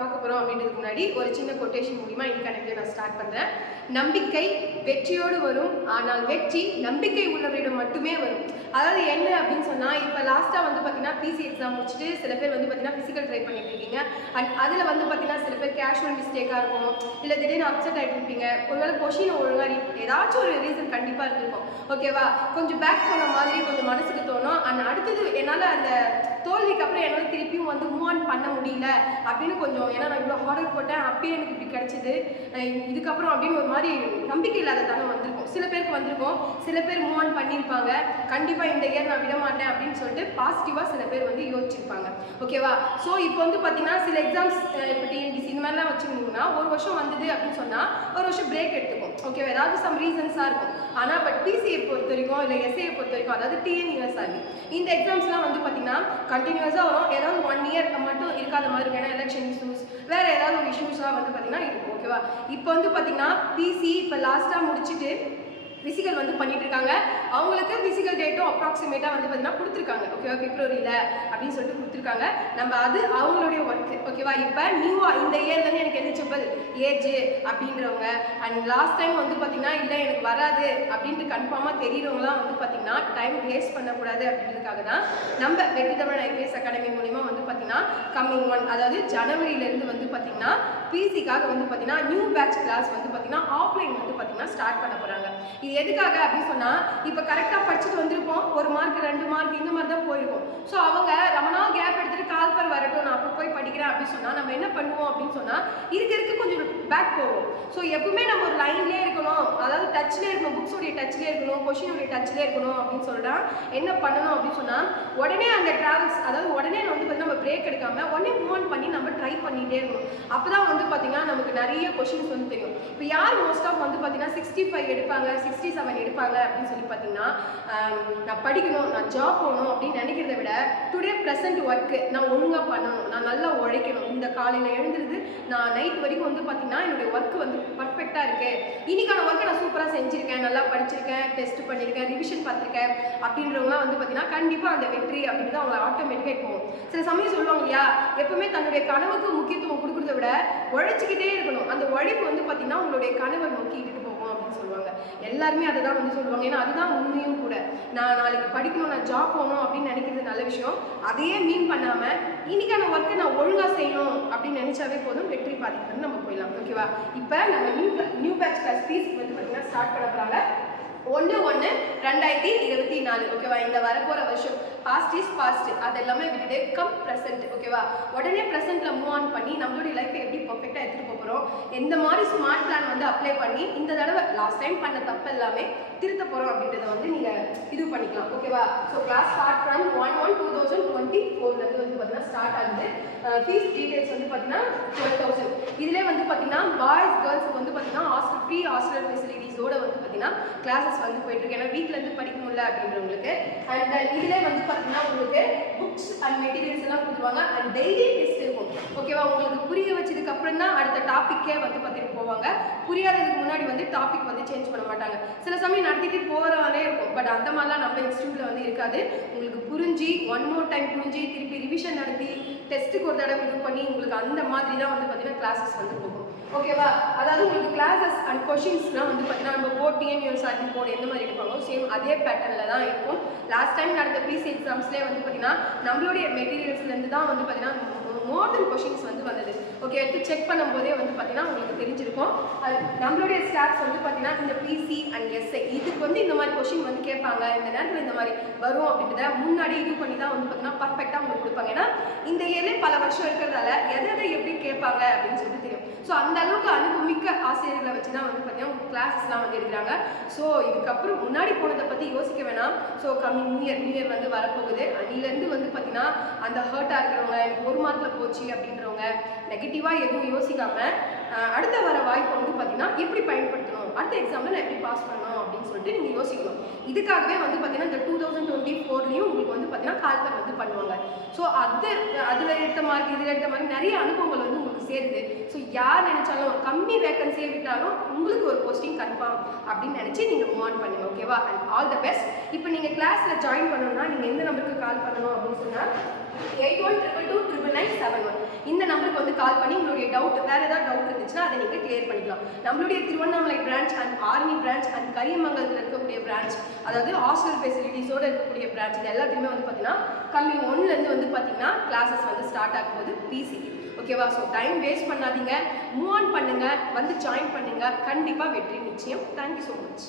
பார்க்க போகிறோம் அப்படின்றதுக்கு முன்னாடி ஒரு சின்ன கொட்டேஷன் மூலிமா இன்னைக்கான வீடியோ நான் ஸ்டார்ட் பண்ணுறேன். நம்பிக்கை வெற்றியோடு வரும், ஆனால் வெற்றி நம்பிக்கை உள்ளவரிடம் மட்டுமே வரும். அதாவது என்ன அப்படின்னு சொன்னால், இப்போ லாஸ்ட்டாக வந்து பார்த்தீங்கன்னா பிசி எக்ஸாம் முடிச்சுட்டு சில பேர் வந்து பார்த்தீங்கன்னா ஃபிசிக்கல் ட்ரை பண்ணிட்டு இருக்கீங்க. அண்ட் அதில் வந்து பார்த்தீங்கன்னா சில பேர் கேஷுவல் மிஸ்டேக்காக இருக்கும், இல்லை திடீர்னு அப்செட் ஆகிட்டு இருப்பீங்க. ஒருவேளை கொஷின் ஒழுங்காக ஏதாச்சும் ஒரு ரீசன் கண்டிப்பாக இருந்திருக்கும். ஓகேவா, கொஞ்சம் பேக் போன மாதிரி கொஞ்சம் மனசுக்கு தோணும். அண்ட் அடுத்தது என்னால் அந்த தோல்விக்கு அப்புறம் என்னால் திருப்பியும் வந்து மூவ் ஆன் பண்ண முடியல அப்படின்னு கொஞ்சம், ஏன்னா நான் இவ்வளோ ஹார்ட் ஒர்க் போட்டேன், அப்பயே எனக்கு இப்படி கிடச்சிது, இதுக்கப்புறம் அப்படின்னு ஒரு மாதிரி நம்பிக்கை இல்லாத தானே வந்திருக்கும். சில பேருக்கு வந்திருக்கும், சில பேர் மூவ் ஆன் பண்ணியிருப்பாங்க. கண்டிப்பாக இந்த இயர் நான் விட மாட்டேன் அப்படின்னு சொல்லிட்டு பாசிட்டிவாக சில பேர் வந்து யோசிச்சிருப்பாங்க. ஓகேவா, ஸோ இப்போ வந்து பார்த்தீங்கன்னா சில எக்ஸாம்ஸ் இப்போ டிஎன்பிசி இந்த மாதிரிலாம் வச்சுருந்தீங்கன்னா ஒரு வருஷம் வந்தது அப்படின்னு சொன்னால் ஒரு வருஷம் பிரேக் எடுத்துக்கும். ஓகேவா, ஏதாவது சம் ரீசன்ஸாக இருக்கும். ஆனால் பட் பிசிஏ பொறுத்த வரைக்கும் இல்லை எஸ்ஏ பொறுத்த வரைக்கும், அதாவது டிஎன்யூஎஸ்ஆர்பி இந்த எக்ஸாம்ஸ்லாம் வந்து பார்த்தீங்கன்னா கண்டினியூஸாக வரும். ஏதாவது 1 இயர் மட்டும் இருக்காத மாதிரி இருக்கும். ஏன்னா எலெக்ஷன் இஷ்யூஸ் வேறு ஏதாவது ஒரு இஷ்யூஸ்லாம் வந்து பார்த்தீங்கன்னா இருக்கும். ஓகேவா, இப்போ வந்து பார்த்தீங்கன்னா பிசி இப்போ லாஸ்ட்டாக முடிச்சுட்டு ஃபிசிக்கல் வந்து பண்ணிட்டு இருக்காங்க. அவங்களுக்கு ஃபிசிக்கல் டேட்டும் அப்ராக்சிமேட்டாக வந்து பார்த்தீங்கன்னா கொடுத்துருக்காங்க. ஓகேவா, பிப்ரவரியில் அப்படின்னு சொல்லிட்டு கொடுத்துருக்காங்க. நம்ம அது அவங்களுடைய ஒர்க்கு. ஓகேவா, இப்போ நியூவாக இந்த இயர்லேருந்து எனக்கு எலிஜிபிள் ஏஜ் அப்படின்றவங்க, அண்ட் லாஸ்ட் டைம் வந்து பார்த்தீங்கன்னா இல்லை எனக்கு வராது அப்படின்ட்டு கன்ஃபார்மாக தெரியுறவங்களாம் வந்து பார்த்தீங்கன்னா டைம் வேஸ்ட் பண்ணக்கூடாது அப்படின்றதுக்காக தான் நம்ம வெற்றி தமிழ் ஐபிஎஸ் அகாடமி மூலிமா வந்து பார்த்தீங்கன்னா கம்மிங் 1 அதாவது ஜனவரியிலேருந்து வந்து பார்த்தீங்கன்னா பிசிக்காக வந்து பார்த்தீங்கன்னா நியூ பேட்ச் கிளாஸ் வந்து பார்த்தீங்கன்னா ஆஃப்லைன் வந்து பார்த்தீங்கன்னா ஸ்டார்ட் பண்ண போகிறாங்க. இது எதுக்காக அப்படின்னு சொன்னால், இப்போ கரெக்டாக படிச்சுட்டு வந்திருப்போம், 1 மார்க் 2 மார்க் இந்த மாதிரி தான் போயிருக்கும். ஸோ அவங்க ரொம்ப நாள் கேப் எடுத்துகிட்டு கால்பர் வரட்டும் நான் அப்போ போய் படிக்கிறேன் அப்படின்னு சொன்னால் நம்ம என்ன பண்ணுவோம் அப்படின்னு சொன்னால் இருக்க கொஞ்சம் பேக் போவோம். ஸோ எப்பவுமே நம்ம ஒரு லைன்லேயே இருக்கணும், அதாவது டச்லேயே இருக்கணும், புக்ஸோடைய டச்லேயே இருக்கணும், கொஷினுடைய டச்லேயே இருக்கணும் அப்படின்னு சொல்லிட்டா என்ன பண்ணணும் அப்படின்னு சொன்னால் உடனே அந்த ட்ராவல்ஸ், அதாவது உடனே வந்து பார்த்தீங்கன்னா நம்ம பிரேக் எடுக்காமல் உடனே மூவ் ஆன் பண்ணி நம்ம ட்ரை பண்ணிகிட்டே இருக்கணும். அப்போ தான் வந்து பார்த்தீங்கன்னா நமக்கு நிறைய கொஷின்ஸ் வந்து தெரியும். இப்போ யார் மோஸ்ட் ஆஃப் வந்து பார்த்தீங்கன்னா 65 எடுப்பாங்க 67 எடுப்பாங்க அப்படின்னு சொல்லி பார்த்தீங்கன்னா, நான் படிக்கணும், நான் ஜாப் போகணும் அப்படின்னு நினைக்கிறத விட டுடே ப்ரெசென்ட் ஒர்க்கு நான் ஒழுங்காக பண்ணணும், நான் நல்லா உழைக்கணும், இந்த காலையில் எழுந்துருது நான் நைட் வரைக்கும் வந்து பார்த்தீங்கன்னா என்னுடைய ஒர்க்கு வந்து பர்ஃபெக்டாக இருக்குது, இன்னைக்கான ஒர்க்கை நான் சூப்பராக செஞ்சுருக்கேன், நல்லா படிச்சிருக்கேன், டெஸ்ட் பண்ணியிருக்கேன், ரிவிஷன் பார்த்துருக்கேன் அப்படின்றவங்களாம் வந்து பார்த்தீங்கன்னா கண்டிப்பாக அந்த வெற்றி அப்படின்றது அவங்களை ஆட்டோமேட்டிக்காக போகும். சில சமயம் சொல்லுவாங்க இல்லையா, எப்பவுமே தன்னுடைய கனவுக்கு முக்கியத்துவம் கொடுக்குறத விட உழைச்சிக்கிட்டே இருக்கணும், அந்த உழைப்பு வந்து பார்த்தீங்கன்னா உங்களுடைய கனவை நோக்கி இட்டுட்டு போகும் அப்படின்னு சொல்லுவாங்க. எல்லாருமே அதை தான் வந்து சொல்லுவாங்க. ஏன்னா அதுதான் உண்மையும் கூட. நான் நாளைக்கு படிக்கணும், நான் ஜாப் போகணும் அப்படின்னு நினைக்கிறது நல்ல விஷயம். அதையே மீன் பண்ணாமல் இன்னைக்கான ஒர்க்கை நான் ஒழுங்காக செய்யணும் அப்படின்னு நினைச்சாவே போதும், வெற்றி பாதிக்கு நம்ம போயிடலாம். ஓகேவா, இப்போ நம்ம நியூ பேட்ச் கிளாஸ் ஃபீஸ் வந்து பார்த்தீங்கன்னா ஸ்டார்ட் பண்ண போகிறாங்க 1/1/2024. ஓகேவா, இந்த வரப்போகிற வருஷம் பாஸ்ட் இஸ் பாஸ்ட், அது எல்லாமே விட்டுட்டு கம் ப்ரெசென்ட். ஓகேவா, உடனே ப்ரெசென்ட்டில் மூவ் ஆன் பண்ணி நம்மளுடைய லைஃப்பை எப்படி பர்ஃபெக்டாக எடுத்துகிட்டு போகிறோம், எந்த மாதிரி ஸ்மார்ட் பிளான் வந்து அப்ளை பண்ணி இந்த தடவை லாஸ்ட் டைம் பண்ண தப்பு எல்லாமே திருத்த போகிறோம் அப்படின்றத வந்து நீங்கள் இது பண்ணிக்கலாம். ஓகேவா, ஸோ கிளாஸ் ஸ்டார்ட் ஃப்ரம் 1/1/2024 வந்து பார்த்தீங்கன்னா ஸ்டார்ட் ஆகுது. ஃபீஸ் டீடைல்ஸ் வந்து பார்த்தீங்கன்னா 12,000. இதிலே வந்து பார்த்தீங்கன்னா பாய்ஸ் கேர்ள்ஸுக்கு வந்து பார்த்தீங்கன்னா ஃப்ரீ ஹாஸ்டல் ஃபெசிலிட்டிஸோட வந்து பார்த்தீங்கன்னா கிளாஸஸ் வந்து போயிட்டுருக்கு. ஏன்னா வீட்டிலேருந்து படிக்க முடியல அப்படின்றவங்களுக்கு. அண்ட் இதிலே வந்து பார்த்தீங்கன்னா உங்களுக்கு புக்ஸ் அண்ட் மெட்டீரியல்ஸ் எல்லாம் கொடுத்துருவாங்க. அண்ட் டெய்லி டெஸ்ட் இருக்கும். ஓகேவா, உங்களுக்கு புரிய வச்சதுக்கு அப்புறம் தான் அடுத்த டாப்பிக்கே வந்து பார்த்துட்டு போவாங்க. புரியாததுக்கு முன்னாடி வந்து டாபிக் வந்து சேஞ்ச் பண்ண மாட்டாங்க. சில சமயம் நடத்திட்டு போகிறவானே இருக்கும், பட் அந்த மாதிரிலாம் நம்ம இன்ஸ்டியூட்டில் வந்து இருக்காது. உங்களுக்கு புரிஞ்சு 1 more டைம் புரிஞ்சு திருப்பி ரிவிஷன் நடத்தி டெஸ்ட்டுக்கு ஒரு தடவை இது பண்ணி உங்களுக்கு அந்த மாதிரி தான் வந்து பார்த்தீங்கன்னா கிளாஸஸ் வந்து போகும். ஓகேவா, அதாவது உங்களுக்கு கிளாஸஸ் அண்ட் கொஷின்ஸ்லாம் வந்து பார்த்தீங்கன்னா நம்ம போர்ட் டிஎன்யூஎஸ்ஆர்பி போர்டு எந்த மாதிரி எடுப்பாங்களோ சேம் அதே பேட்டர்னில் தான் இருக்கும். லாஸ்ட் டைம் நடந்த பிசி எக்ஸாம்ஸ்லேயே வந்து பார்த்தீங்கன்னா நம்மளுடைய மெட்டீரியல்ஸ்லேருந்து தான் வந்து பார்த்தீங்கன்னா மோர் தென் கொஷின்ஸ் வந்து வந்தது. ஓகே, எடுத்து செக் பண்ணும்போதே வந்து பார்த்தீங்கன்னா உங்களுக்கு தெரிஞ்சிருக்கும். நம்மளுடைய ஸ்டாஃப்ஸ் வந்து பார்த்தீங்கன்னா இந்த பிசி அண்ட் எஸ்ஐ இதுக்கு வந்து இந்த மாதிரி கொஷின் வந்து கேட்பாங்க, இந்த நேரத்தில் இந்த மாதிரி வரும் அப்படின்றத முன்னாடி இது பண்ணி தான் வந்து பார்த்தீங்கன்னா பர்ஃபெக்டாக உங்களுக்கு கொடுப்பாங்க. ஏன்னா இந்த இயர்லேயே பல வருஷம் இருக்கிறதால எதை எப்படி கேட்பாங்க அப்படின்னு சொல்லிட்டு தெரியும். ஸோ அந்த அளவுக்கு அனுபவமிக்க ஆசிரியர்களை வச்சு தான் வந்து பார்த்தீங்கன்னா உங்களுக்கு கிளாஸஸ்லாம் வந்து எடுக்கிறாங்க. ஸோ இதுக்கப்புறம் முன்னாடி போனதை பற்றி யோசிக்க வேணாம். ஸோ கம்மிங் நியூ இயர் வந்து வரப்போகுது. அன்னிலேருந்து வந்து பார்த்தீங்கன்னா அந்த ஹர்ட்டாக இருக்கிறவங்க, 1 மார்க்கில் போச்சு அப்படின்றவங்க நெகட்டிவாக எதுவும் யோசிக்காமல் அடுத்த வர வாய்ப்பை வந்து பார்த்தீங்கன்னா எப்படி பயன்படுத்தணும், அடுத்த எக்ஸாமில் நான் எப்படி பாஸ் பண்ணணும் அப்படின்னு சொல்லிட்டு நீங்கள் யோசிக்கணும். இதுக்காகவே வந்து பார்த்தீங்கன்னா இந்த 2024லேயும் உங்களுக்கு வந்து பார்த்தீங்கன்னா கால்பர் வந்து பண்ணுவாங்க. ஸோ அதில் எடுத்த மார்க் இதில் எடுத்த மார்க் நிறைய அனுபவங்கள் வந்து உங்களுக்கு சேருது. ஸோ யார் நினச்சாலும் கம்மி வேகன்சியை விட்டாலும் உங்களுக்கு ஒரு போஸ்டிங் கன்ஃபார்ம் அப்படின்னு நினச்சி நீங்கள் மூவ் ஆன் பண்ணுங்கள். ஓகேவா, அண்ட் ஆல் த பெஸ்ட். இப்போ நீங்கள் கிளாஸில் ஜாயின் பண்ணணும்னா நீங்கள் எந்த நம்பருக்கு கால் பண்ணணும் அப்படின்னு சொன்னால் 8122299971. இந்த நம்பருக்கு வந்து கால் பண்ணி உங்களுடைய டவுட் வேறு ஏதாவது டவுட் இருந்துச்சுன்னா அதை நீங்கள் கிளியர் பண்ணிக்கலாம். நம்மளுடைய Tiruvannamalai branch and army branch and கரியமங்கலத்தில் இருக்கக்கூடிய பிரான்ச், அதாவது ஹாஸ்டல் ஃபெசிலிட்டிஸோடு இருக்கக்கூடிய பிரான்ச், இது எல்லாத்தையுமே வந்து பார்த்தீங்கன்னா கம்மிங் 1லேருந்து வந்து பார்த்தீங்கன்னா கிளாஸஸ் வந்து ஸ்டார்ட் ஆகும்போது பிசிக்கு. ஓகேவா? ஸோ டைம் வேஸ்ட் பண்ணாதீங்க, மூவ் ஆன் பண்ணுங்கள், வந்து ஜாயின் பண்ணுங்கள். கண்டிப்பாக வெற்றி நிச்சயம். Thank you so much.